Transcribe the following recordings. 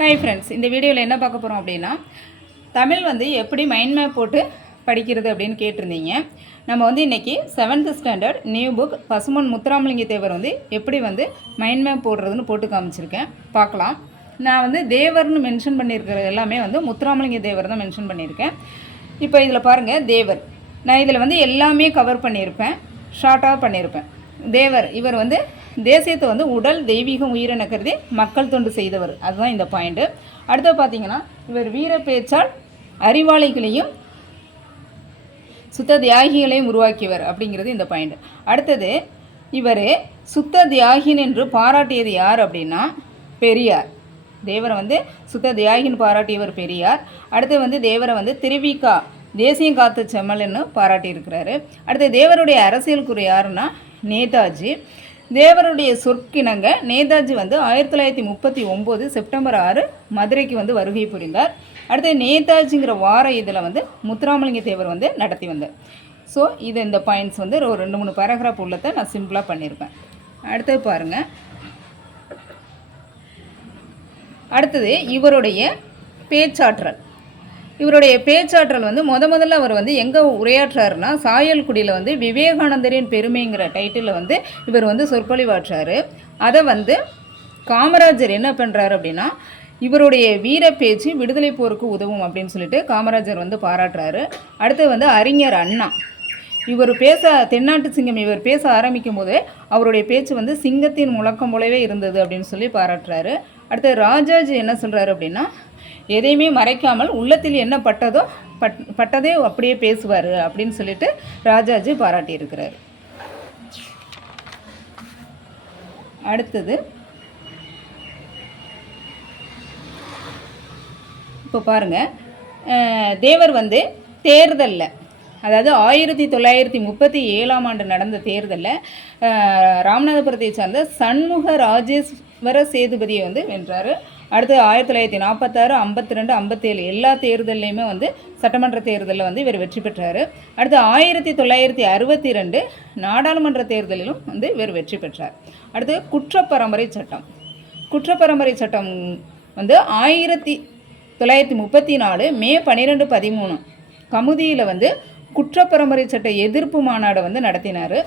Hi friends இந்த வீடியோவில் என்ன பார்க்க போகிறோம் அப்படின்னா தமிழ் வந்து எப்படி மைண்ட் மேப் போட்டு படிக்கிறது அப்படின்னு கேட்டிருந்தீங்க. நம்ம வந்து இன்றைக்கி seventh standard new book Pasumpon Muthuramalinga Thevar வந்து எப்படி வந்து மைண்ட் மேப் போடுறதுன்னு போட்டு காமிச்சிருக்கேன். பார்க்கலாம். நான் வந்து தேவர்னு மென்ஷன் பண்ணியிருக்கிறது எல்லாமே வந்து முத்துராமலிங்க தேவர் தான் மென்ஷன் பண்ணியிருக்கேன். இப்போ இதில் பாருங்கள் தேவர். நான் இதில் வந்து எல்லாமே கவர் பண்ணியிருப்பேன். ஷார்ட்டாக பண்ணியிருப்பேன். தேவர் இவர் வந்து தேசியத்தை வந்து உடல் தெய்வீகம் உயிரென கருதி மக்கள் தொண்டு செய்தவர். அதுதான் இந்த பாயிண்ட்டு அடுத்து பார்த்தீங்கன்னா இவர் வீர பேச்சால் அறிவாளிகளையும் சுத்த தியாகிகளையும் உருவாக்கியவர் அப்படிங்கிறது இந்த பாயிண்ட் அடுத்தது இவர் சுத்த தியாகின் என்று பாராட்டியது யார் அப்படின்னா பெரியார். தேவரை வந்து சுத்த தியாகின்னு பாராட்டியவர் பெரியார். அடுத்து வந்து தேவரை வந்து திருவிக்கா தேசியம் காத்த செம்மல்னு பாராட்டியிருக்கிறாரு. அடுத்து தேவருடைய அரசியலுக்குரிய யாருன்னா நேதாஜி. தேவருடைய சொற்கிணங்க நேதாஜி வந்து ஆயிரத்தி தொள்ளாயிரத்தி முப்பத்தி ஒம்பது செப்டம்பர் ஆறு மதுரைக்கு வந்து வருகை புரிந்தார். அடுத்து நேதாஜிங்கிற வார இதில் வந்து முத்துராமலிங்க தேவர் வந்து நடத்தி வந்தார். ஸோ இது இந்த பாயிண்ட்ஸ் வந்து ஒரு ரெண்டு மூணு பேராகிராஃப் உள்ளத்தை நான் சிம்பிளாக பண்ணியிருப்பேன் அடுத்தது பாருங்கள் அடுத்தது இவருடைய பேச்சாற்றல். இவருடைய பேச்சாற்றல் வந்து முத முதல்ல அவர் வந்து எங்கே உரையாற்றாருன்னா சாயல்குடியில் வந்து விவேகானந்தரின் பெருமைங்கிற டைட்டிலில் வந்து இவர் வந்து சொற்பொழிவாற்றாரு. அதை வந்து காமராஜர் என்ன பண்ணுறாரு அப்படின்னா இவருடைய வீர பேச்சு விடுதலை போருக்கு உதவும் அப்படின்னு சொல்லிட்டு காமராஜர் வந்து பாராட்டுறாரு. அடுத்து வந்து அறிஞர் அண்ணா. இவர் பேச தென்னாட்டு சிங்கம் இவர் பேச ஆரம்பிக்கும் போது அவருடைய பேச்சு வந்து சிங்கத்தின் முழக்கம் போலவே இருந்தது அப்படின்னு சொல்லி பாராட்டுறாரு. அடுத்து ராஜாஜி என்ன சொல்கிறாரு அப்படின்னா எதையுமே மறைக்காமல் உள்ளத்தில் என்ன பட்டதோ பட் பட்டதே அப்படியே பேசுவார் அப்படின்னு சொல்லிட்டு ராஜாஜி பாராட்டியிருக்கிறார். அடுத்தது இப்போ பாருங்கள் தேவர் வந்து தேர்தலில் அதாவது ஆயிரத்தி தொள்ளாயிரத்தி முப்பத்தி ஏழாம் ஆண்டு நடந்த தேர்தலில் ராமநாதபுரத்தை சார்ந்த சண்முக ராஜேஸ்வர சேதுபதியை வந்து வென்றார். அடுத்து ஆயிரத்தி தொள்ளாயிரத்தி நாற்பத்தாறு ஐம்பத்தி ரெண்டு ஐம்பத்தேழு எல்லா தேர்தல்லையுமே வந்து சட்டமன்ற தேர்தலில் வந்து இவர் வெற்றி பெற்றார். அடுத்து ஆயிரத்தி தொள்ளாயிரத்தி அறுபத்தி ரெண்டு நாடாளுமன்ற தேர்தலிலும் வந்து இவர் வெற்றி பெற்றார். அடுத்து குற்றப்பரம்பரை சட்டம். குற்றப்பரம்பரை சட்டம் வந்து ஆயிரத்தி தொள்ளாயிரத்தி முப்பத்தி நாலு மே பன்னிரெண்டு பதிமூணு கமுதியில் வந்து குற்றப்பரம்பரை சட்ட எதிர்ப்பு மாநாடு வந்து நடத்தினார்.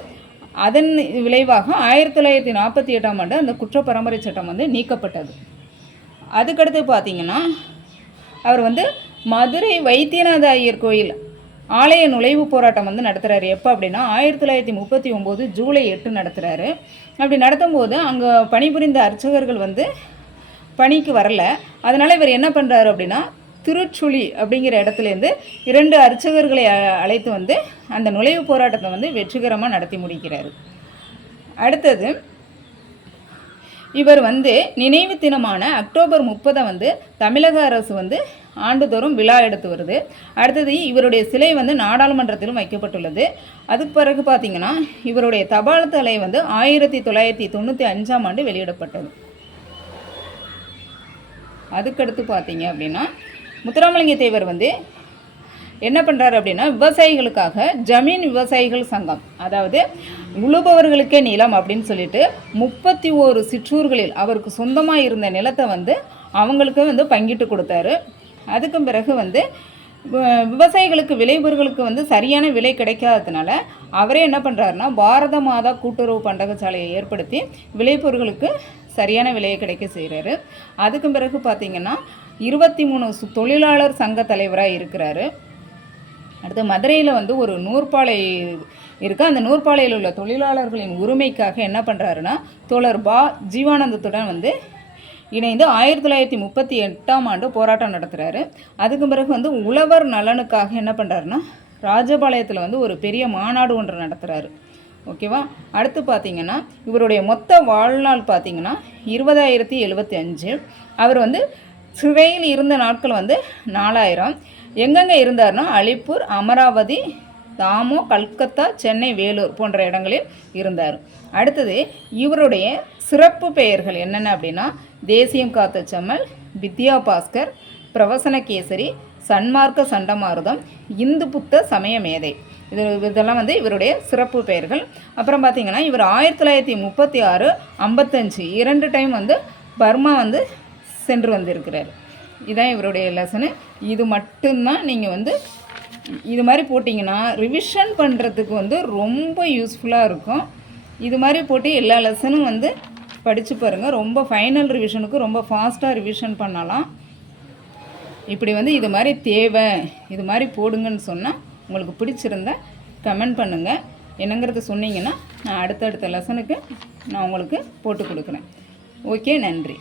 அதன் விளைவாக ஆயிரத்தி தொள்ளாயிரத்தி நாற்பத்தி எட்டாம் ஆண்டு அந்த குற்றப்பரம்பரை சட்டம் வந்து நீக்கப்பட்டது. அதுக்கடுத்து பார்த்தீங்கன்னா அவர் வந்து மதுரை வைத்தியநாத ஐயர் கோயில் ஆலய நுழைவு போராட்டம் வந்து நடத்துகிறாரு எப்போ அப்படின்னா ஆயிரத்தி தொள்ளாயிரத்தி முப்பத்தி ஒம்பது ஜூலை எட்டு நடத்துகிறாரு அப்படி நடத்தும்போது அங்கே பணிபுரிந்த அர்ச்சகர்கள் வந்து பணிக்கு வரல. அதனால் இவர் என்ன பண்ணுறாரு அப்படின்னா திருச்சுழி அப்படிங்கிற இடத்துலேருந்து இரண்டு அர்ச்சகர்களை அழைத்து வந்து அந்த நுழைவு போராட்டத்தை வந்து வெற்றிகரமாக நடத்தி முடிக்கிறார். அடுத்தது இவர் வந்து நினைவு தினமான அக்டோபர் முப்பதை வந்து தமிழக அரசு வந்து ஆண்டுதோறும் விழா எடுத்து வருது. அடுத்தது இவருடைய சிலை வந்து நாடாளுமன்றத்திலும் வைக்கப்பட்டுள்ளது. அதுக்கு பிறகு பார்த்திங்கன்னா இவருடைய தபால் தலை வந்து ஆயிரத்தி தொள்ளாயிரத்தி தொண்ணூற்றி அஞ்சாம் ஆண்டு வெளியிடப்பட்டது. அதுக்கடுத்து பார்த்தீங்க அப்படின்னா முத்துராமலிங்க தேவர் வந்து என்ன பண்ணுறாரு அப்படின்னா விவசாயிகளுக்காக ஜமீன் விவசாயிகள் சங்கம் அதாவது உழுபவர்களுக்கே நிலம் அப்படின்னு சொல்லிட்டு முப்பத்தி ஓரு சிற்றூர்களில் அவருக்கு சொந்தமாக இருந்த நிலத்தை வந்து அவங்களுக்கு வந்து பங்கிட்டு கொடுத்தாரு. அதுக்கும் பிறகு வந்து விவசாயிகளுக்கு விளைபொருட்களுக்கு வந்து சரியான விலை கிடைக்காததுனால அவரே என்ன பண்ணுறாருன்னா பாரத மாதா கூட்டுறவு பண்டகசாலையை ஏற்படுத்தி விளைபொருட்களுக்கு சரியான விலையை கிடைக்க செய்கிறாரு அதுக்கும் பிறகு பார்த்திங்கன்னா இருபத்தி மூணு தொழிலாளர் சங்க தலைவராக இருக்கிறாரு. அடுத்து மதுரையில் வந்து ஒரு நூற்பாலை இருக்குது அந்த நூற்பாலையில் உள்ள தொழிலாளர்களின் உரிமைக்காக என்ன பண்ணுறாருன்னா தோழர் பா. ஜீவானந்தத்துடன் வந்து இணைந்து ஆயிரத்தி தொள்ளாயிரத்தி முப்பத்தி எட்டாம் ஆண்டு போராட்டம் நடத்துகிறாரு அதுக்கு பிறகு வந்து உழவர் நலனுக்காக என்ன பண்ணுறாருன்னா ராஜபாளையத்தில் வந்து ஒரு பெரிய மாநாடு ஒன்று நடத்துகிறாரு ஓகேவா? அடுத்து பார்த்தீங்கன்னா இவருடைய மொத்த வாழ்நாள் பார்த்தீங்கன்னா இருபதாயிரத்தி எழுபத்தி அஞ்சு. அவர் வந்து சிறையில் இருந்த நாட்கள் வந்து நாலாயிரம். எங்கெங்கே இருந்தார்னா அலிப்பூர் அமராவதி தாமோ கல்கத்தா சென்னை வேலூர் போன்ற இடங்களில் இருந்தார். அடுத்தது இவருடைய சிறப்பு பெயர்கள் என்னென்ன அப்படின்னா தேசியம் காத்த செம்மல் வித்யா பாஸ்கர் பிரவசன கேசரி சன்மார்க்க சண்டமாருதம் இந்து புத்த சமய மேதை. இது இதெல்லாம் வந்து இவருடைய சிறப்பு பெயர்கள். அப்புறம் பார்த்திங்கன்னா இவர் ஆயிரத்தி தொள்ளாயிரத்தி முப்பத்தி ஆறு ஐம்பத்தஞ்சு இரண்டு டைம் வந்து பர்மா வந்து சென்று வந்திருக்கிறார். இதான் இவருடைய லெசனு இது மட்டும்தான் நீங்கள் வந்து இது மாதிரி போட்டிங்கன்னா ரிவிஷன் பண்ணுறதுக்கு வந்து ரொம்ப யூஸ்ஃபுல்லாக இருக்கும். இது மாதிரி போட்டு எல்லா லெசனும் வந்து படித்து பாருங்கள் ரொம்ப ஃபைனல் ரிவிஷனுக்கு ரொம்ப ஃபாஸ்ட்டாக ரிவிஷன் பண்ணலாம். இப்படி வந்து இது மாதிரி தேவை இது மாதிரி போடுங்கன்னு சொன்னால் உங்களுக்கு பிடிச்சிருந்தா கமெண்ட் பண்ணுங்கள் என்னங்கிறத சொன்னீங்கன்னா நான் அடுத்தடுத்த லெசனுக்கு நான் உங்களுக்கு போட்டு கொடுக்குறேன். ஓகே நன்றி.